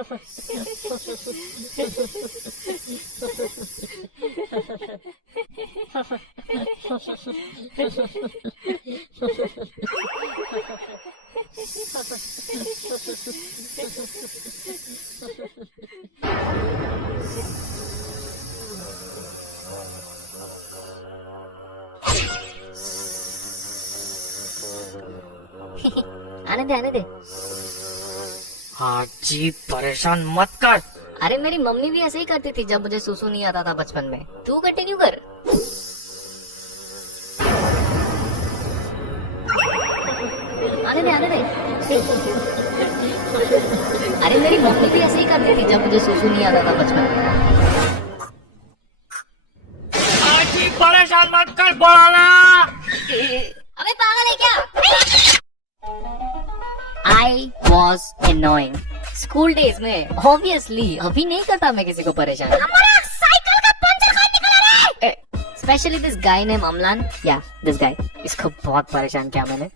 आने दे आने दे। हाँ जी, परेशान मत कर। अरे मेरी मम्मी भी ऐसे ही करती थी जब मुझे सुसु नहीं आता था बचपन में। तू कंटिन्यू कर। आने दे आने दे। अरे मेरी मम्मी भी ऐसे ही करती थी जब मुझे सुसु नहीं आता था बचपन में। हाँ जी, परेशान मत कर, बोला। अबे पागल है क्या? I was annoying. School days में ऑब्वियसली अभी नहीं करता मैं किसी को परेशान। हमारा साइकिल का पंचर कहाँ निकला रे? Specially this guy name Amlan, या दिस गाय, इसको बहुत परेशान किया मैंने।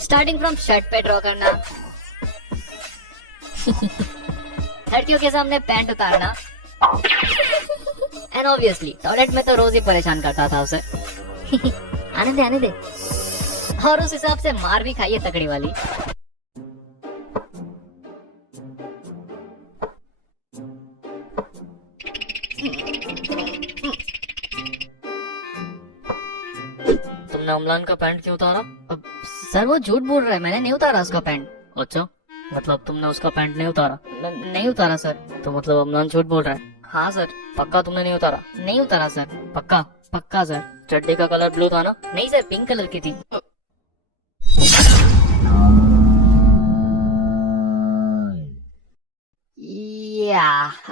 स्टार्टिंग फ्रॉम शर्ट पे ड्रॉ करना, लड़कियों के सामने पैंट उतारना, एंड ऑब्वियसली टॉयलेट में तो रोज ही परेशान करता था उसे। आने दे और उस हिसाब से मार भी खाई है तकड़ी वाली। तुमने अमलान का पैंट क्यों उतारा? सर वो झूठ बोल रहा है, मैंने नहीं उतारा उसका पैंट। अच्छा, मतलब तुमने उसका पैंट नहीं उतारा? नहीं उतारा सर। तो मतलब अमलान झूठ बोल रहा है? हाँ सर। पक्का तुमने नहीं उतारा? नहीं उतारा सर। पक्का? पक्का सर। चड्डी का कलर ब्लू था ना? नहीं सर, पिंक कलर की थी।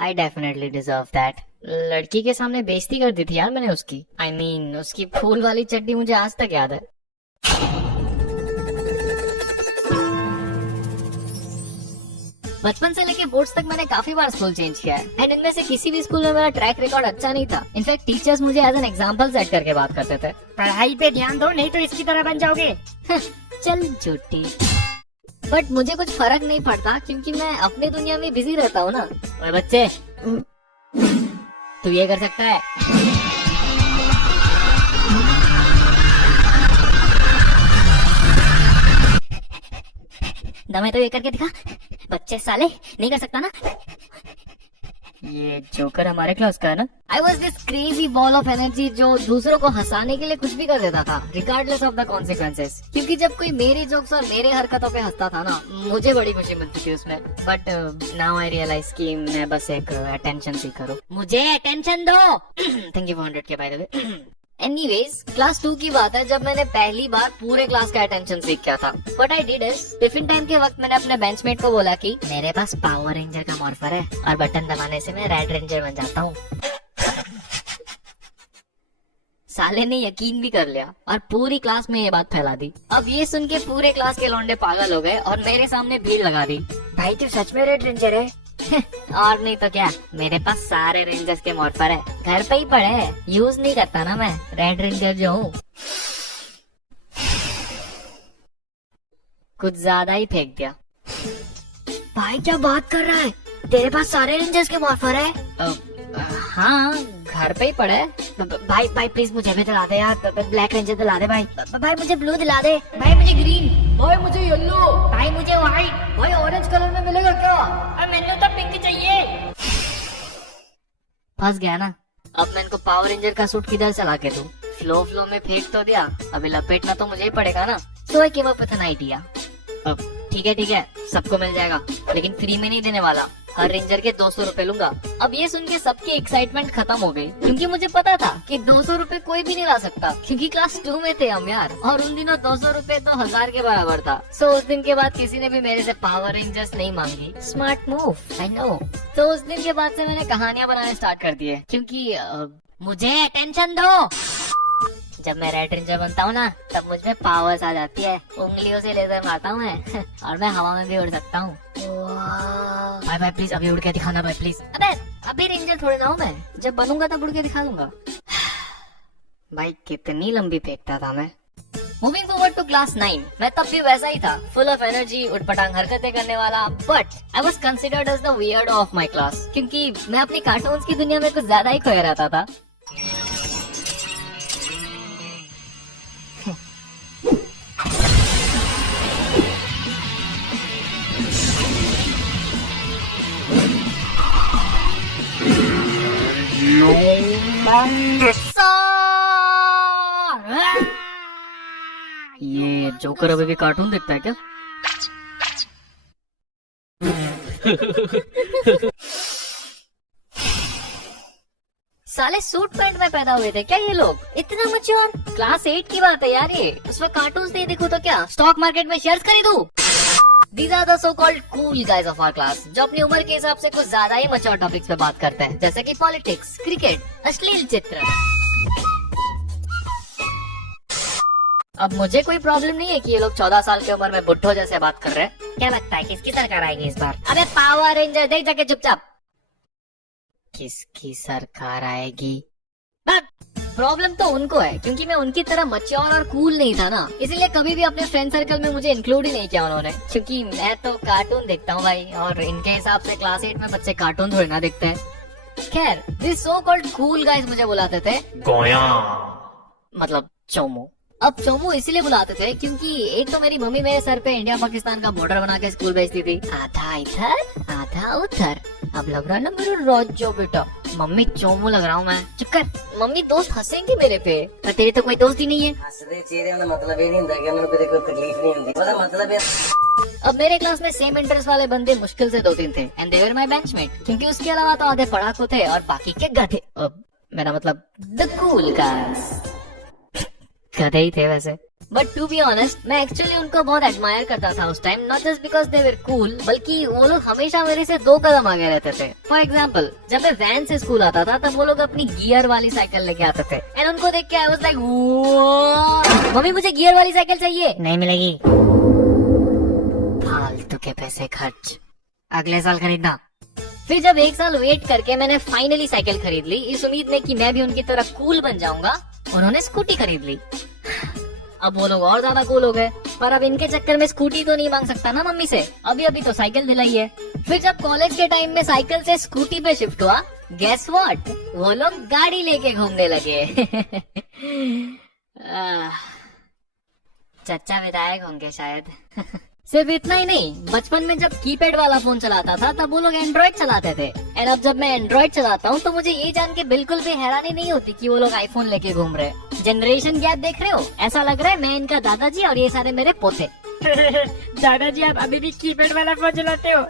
I definitely deserve that. लड़की के सामने बेइज्जती कर दी थी यार मैंने उसकी। I mean, उसकी फूल वाली चड्डी मुझे आज तक याद है। बचपन से लेके बोर्ड्स तक मैंने काफी बार स्कूल चेंज किया है, एंड इनमें से किसी भी स्कूल में मेरा ट्रैक रिकॉर्ड अच्छा नहीं था। इनफैक्ट टीचर्स मुझे एज एन एग्जाम्पल सेट करके बात करते थे। पढ़ाई पे ध्यान दो, नहीं तो इसकी तरह बन जाओगे। चल झूठी। बट मुझे कुछ फर्क नहीं पड़ता क्योंकि मैं अपनी दुनिया में बिजी रहता हूँ ना। ओए बच्चे, तू ये कर सकता है? दमे तो ये करके दिखा। बच्चे साले नहीं कर सकता ना। ये जोकर हमारे क्लास का है ना? I was this crazy ball of energy जो दूसरों को हंसाने के लिए कुछ भी कर देता था, रिगार्डलेस ऑफ द कॉन्सिक्वेंसेस। क्योंकि जब कोई मेरी जोक्स और मेरे हरकतों पे हंसता था ना, मुझे बड़ी खुशी मिलती थी उसमें। बट नाउ आई रियलाइज कि मैं बस एक अटेंशन सीकर हूँ। मुझे अटेंशन दो। थैंक यू 400 के, by the way. Anyways, class 2 की बात है जब मैंने पहली बार पूरे क्लास का अटेंशन सीख किया था। What I did is, tiffin time के वक्त मैंने अपने बेंचमेट को बोला कि मेरे पास पावर रेंजर का मॉर्फर है और बटन दबाने से मैं रेड रेंजर बन जाता हूँ। साले ने यकीन भी कर लिया और पूरी क्लास में ये बात फैला दी। अब ये सुन के पूरे क्लास के लौंडे पागल हो गए और मेरे सामने भीड़ लगा दी। भाई तू सच में रेड रेंजर है? और नहीं तो क्या, मेरे पास सारे रेंजर्स के मॉर्फर है, घर पे ही पड़े हैं, यूज नहीं करता ना मैं, रेड रेंजर जो हूँ। कुछ ज्यादा ही फेंक दिया। भाई क्या बात कर रहा है, तेरे पास सारे रेंजर्स के मॉर्फर है? हाँ, घर पे ही पड़े हैं। भाई भाई प्लीज मुझे भी दिला दे यार, ब्लैक रेंजर दिला दे भाई। भाई मुझे ब्लू दिला दे। भाई मुझे ग्रीन। भाई मुझे येलो। भाई मुझे व्हाइट। भाई ऑरेंज कलर में मिलेगा क्या? मैंने तो पिंक चाहिए। फंस गया ना। अब मैं इनको पावर रेंजर का सूट किधर से ला के दूं? फ्लो में फेंक तो दिया, अभी लपेटना तो मुझे ही पड़ेगा ना। So I came up with an idea. अब ठीक है, सबको मिल जाएगा, लेकिन फ्री में नहीं देने वाला। हर रेंजर के 200 रुपए लूंगा। अब ये सुन के सबकी एक्साइटमेंट खत्म हो गई, क्योंकि मुझे पता था कि 200 रुपए कोई भी नहीं ला सकता, क्योंकि क्लास 2 में थे हम यार, और उन दिनों 200 रुपए तो 1000 के बराबर था। सो उस दिन के बाद किसी ने भी मेरे से पावर रेंजर्स नहीं मांगी। Smart move, I know. तो उस दिन के बाद से मैंने कहानियां बनाने स्टार्ट कर दिए, क्योंकि मुझे अटेंशन दो। जब मैं रेड रेंजर बनता हूँ ना, तब मुझ में पावर्स आ जाती है। उंगलियों से लेजर मारता हूँ मैं और मैं हवा में भी उड़ सकता हूँ। भाई भाई प्लीज अभी उड़ के दिखाना भाई प्लीज। अबे अभी रेंजर थोड़ी ना हूँ मैं, जब बनूंगा तब उड़ के दिखा दूंगा। भाई कितनी लंबी फेंकता था मैं। मूविंग फॉरवर्ड टू क्लास 9, मैं तब भी वैसा ही था, फुल ऑफ एनर्जी, उठपटांग हरकतें करने वाला, but I was considered as the weirdo of my class, क्योंकि मैं अपनी कार्टून्स की दुनिया में कुछ ज्यादा ही खोया रहता था। ये जोकर अभी भी कार्टून देखता है क्या? साले सूट पैंट में पैदा हुए थे क्या ये लोग? इतना मैच्योर? क्लास 8 की बात है यार ये। उस वक्त कार्टून्स नहीं देखूं तो क्या स्टॉक मार्केट में शेयर्स खरीदूं? These are the so-called cool guys of our class, जो अपनी उम्र के हिसाब से कुछ ज्यादा ही मैच्योर टॉपिक्स पे बात करते हैं, जैसे कि पॉलिटिक्स, क्रिकेट, अश्लील चित्र। अब मुझे कोई प्रॉब्लम नहीं है कि ये लोग 14 साल की उम्र में बुड्ढों जैसे बात कर रहे हैं। क्या लगता है किसकी सरकार आएगी इस बार? अबे पावर रेंजर देख जाके चुपचाप। किसकी सरकार आएगी? प्रॉब्लम तो उनको है, क्योंकि मैं उनकी तरह मैच्योर और कूल नहीं था ना, इसलिए कभी भी अपने फ्रेंड सर्कल में मुझे इंक्लूड ही नहीं किया उन्होंने, क्योंकि मैं तो कार्टून देखता हूँ भाई, और इनके हिसाब से क्लास 8 में बच्चे कार्टून थोड़ी ना देखते हैं। खैर, this so called cool guys मुझे बुलाते थे गोया, मतलब चोमू। अब चोमू इसीलिए बुलाते थे क्योंकि एक तो मेरी मम्मी मेरे सर पे इंडिया पाकिस्तान का बॉर्डर बना के स्कूल भेजती थी, आधा इधर आधा उधर। अब लग रहा है ना मेरा रोजो बेटा। मम्मी चोमू लग रहा हूँ मैं? चुप कर, मम्मी दोस्त हंसेंगे मेरे पे, पर तेरे तो कोई दोस्त ही नहीं है। हसदे चेहरे का मतलब ये नहीं होता कि उन्हें कोई तकलीफ नहीं होती, मतलब मतलब है। अब मेरे क्लास में सेम इंटरेस्ट वाले बंदे मुश्किल से 2-3 थे, and they were my benchmate, क्योंकि उसके अलावा तो आधे पढ़ाकू थे और बाकी के गधे। मेरा मतलब द कूल गाइस, गधे ही थे वैसे। बट टू बी ऑनेस्ट, मैं एक्चुअली उनको बहुत एडमायर करता था उस time, not just because they were cool, बल्कि वो लोग हमेशा मेरे से 2 कदम आगे रहते थे। फॉर एग्जाम्पल, जब मैं वैन से स्कूल आता था तब वो लोग अपनी गियर वाली साइकिल लेके आते थे, एंड उनको देख के आई वाज लाइक, मम्मी मुझे गियर वाली साइकिल चाहिए। नहीं मिलेगी, फालतू के पैसे खर्च, अगले साल खरीदना। फिर जब 1 साल वेट करके मैंने फाइनली साइकिल खरीद ली, इस उम्मीद में कि मैं भी उनकी तरह कूल बन जाऊंगा, उन्होंने स्कूटी खरीद ली। अब वो लोग और ज्यादा कूल हो गए, पर अब इनके चक्कर में स्कूटी तो नहीं मांग सकता ना मम्मी से, अभी अभी तो साइकिल दिलाई है। फिर जब कॉलेज के टाइम में साइकिल से स्कूटी पे शिफ्ट हुआ, गेस व्हाट, वो लोग गाड़ी लेके घूमने लगे। चचा विधायक होंगे शायद। सिर्फ इतना ही नहीं, बचपन में जब कीपैड वाला फोन चलाता था तब वो लोग एंड्रॉइड चलाते थे, एंड अब जब मैं एंड्रॉइड चलाता हूँ तो मुझे ये जान के बिल्कुल भी हैरानी नहीं होती कि वो लोग आईफोन लेके घूम रहे। जनरेशन गैप देख रहे हो? ऐसा लग रहा है मैं इनका दादाजी और ये सारे मेरे पोते। दादाजी आप अभी भी कीपैड वाला फोन चलाते हो?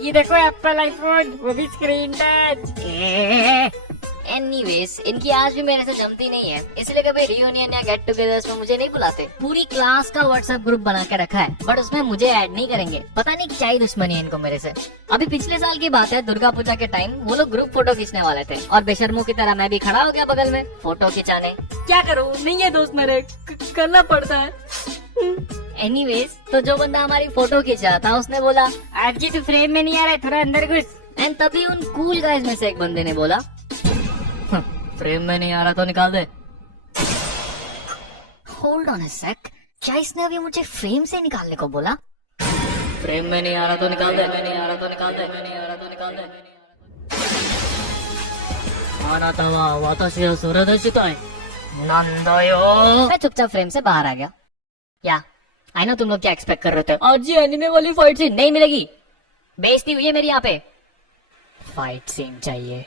ये देखो एप्पल आईफोन, वो भी स्क्रीन टच। एनीवेज, इनकी आज भी मेरे से जमती नहीं है, इसलिए कभी रियूनियन या गेट टुगेदर्स में मुझे नहीं बुलाते। पूरी क्लास का व्हाट्सएप ग्रुप बना के रखा है, बट उसमें मुझे ऐड नहीं करेंगे। पता नहीं क्या ही दुश्मनी है इनको मेरे से। अभी पिछले साल की बात है, दुर्गा पूजा के टाइम वो लोग ग्रुप फोटो खींचने वाले थे, और बेशर्मों की तरह मैं भी खड़ा हो गया बगल में फोटो खिंचाने। क्या करूँ, नहीं है दोस्त मेरे, करना पड़ता है। एनीवेज, तो जो बंदा हमारी फोटो खींच रहा था उसने बोला, आज की तो फ्रेम में नहीं आ रहा है, थोड़ा अंदर घुस। एंड तभी उन कूल गाइज में से एक बंदे ने बोला, फ्रेम में नहीं आ रहा तो निकाल दे। होल्ड ऑन अ सेक, क्या इसने अभी मुझे फ्रेम से निकालने को बोला? फ्रेम में नहीं आ रहा तो निकाल दे, नहीं आ रहा तो निकाल दे, नहीं आ रहा तो निकाल दे। मैं चुपचाप फ्रेम से बाहर आ गया। या आई नो तुम लोग क्या एक्सपेक्ट कर रहे थे, आज ये एनिमे वाली फाइट सीन नहीं मिलेगी, बेइज्जती हुई है मेरी यहाँ पे। फाइट सीन चाहिए।